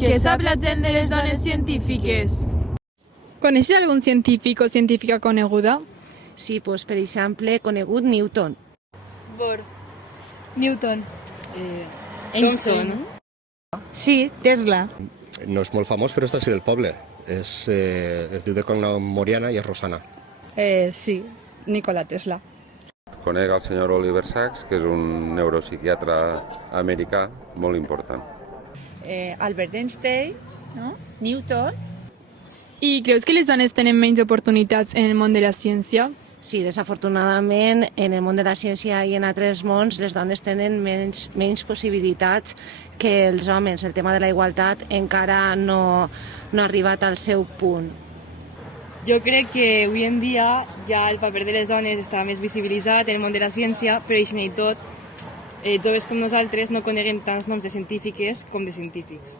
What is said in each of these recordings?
Què sap la gent de les dones científiques? Coneixes algun científic o científica coneguda? Sí, doncs, per exemple, conegut Newton. Bohr. Newton. Einstein. Sí, Tesla. No és molt famós, però és d'ací del poble. Es diu de cognom Moriana i és Rosana. Sí, Nikola Tesla. Conec el senyor Oliver Sacks, que és un neuropsiquiatre americà molt important. Albert Einstein, no? Newton. I creus que les dones tenen menys oportunitats en el món de la ciència? Sí, desafortunadament, en el món de la ciència i en altres mons, les dones tenen menys possibilitats que els homes. El tema de la igualtat encara no ha arribat al seu punt. Jo crec que avui en dia ja el paper de les dones està més visibilitzat en el món de la ciència, però així i tot, joves com nosaltres no coneguem tants noms de científiques com de científics.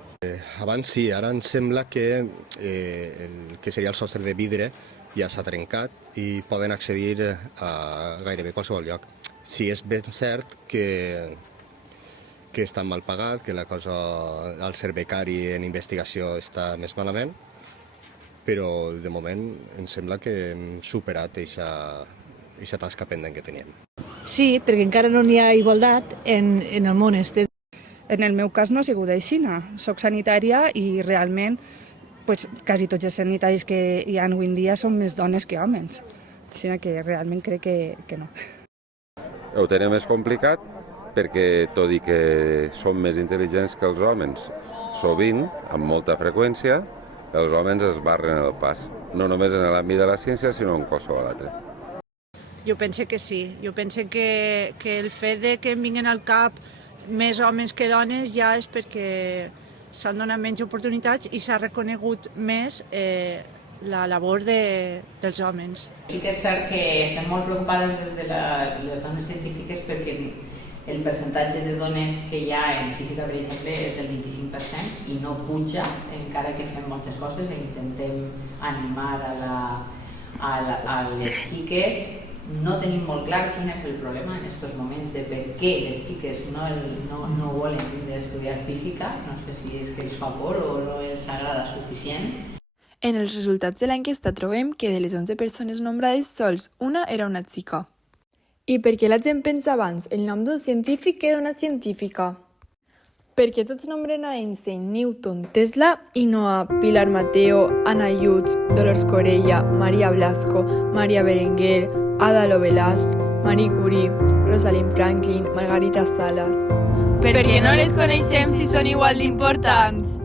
Abans sí, ara em sembla que el que seria el sostre de vidre ja s'ha trencat i poden accedir a gairebé qualsevol lloc. Sí, és ben cert que està mal pagat, que la cosa al ser becari en investigació està més malament, però de moment em sembla que hem superat aquesta tasca pendent que teníem. Sí, perquè encara no n'hi ha igualtat en el món este. En el meu cas no ha sigut així. Soc sanitària i realment quasi tots els sanitaris que hi ha avui en dia són més dones que homes. Així que realment crec que no. Ho tenen més complicat perquè, tot i que són més intel·ligents que els homes, sovint, amb molta freqüència, els homes es barren el pas, no només en l'àmbit de la ciència, sinó en qualsevol altre. Jo penso que sí. Jo penso que el fet de que em vinguin al cap més homes que dones ja és perquè s'han donat menys oportunitats i s'ha reconegut més la labor dels homes. Sí que és cert que estem molt preocupades des de les dones científiques perquè el percentatge de dones que hi ha en física, per exemple, és del 25% i no puja, encara que fem moltes coses i intentem animar a les xiques. No tenim molt clar quin és el problema en aquests moments de per què les xiques no volen vindre a estudiar física. No sé si és que els fa por o no els agrada suficient. En els resultats de l'enquesta trobem que de les 11 persones nombrades sols una era una xica. I per què la gent pensa abans el nom d'un científic que d'una científica? Perquè tots nombren a Einstein, Newton, Tesla i no a Pilar Mateo, Ana Lluch, Dolors Corella, Maria Blasco, Maria Berenguer, Ada Lovelace, Marie Curie, Rosalind Franklin, Margarita Salas. Per què no les coneixem si són igual d'importants?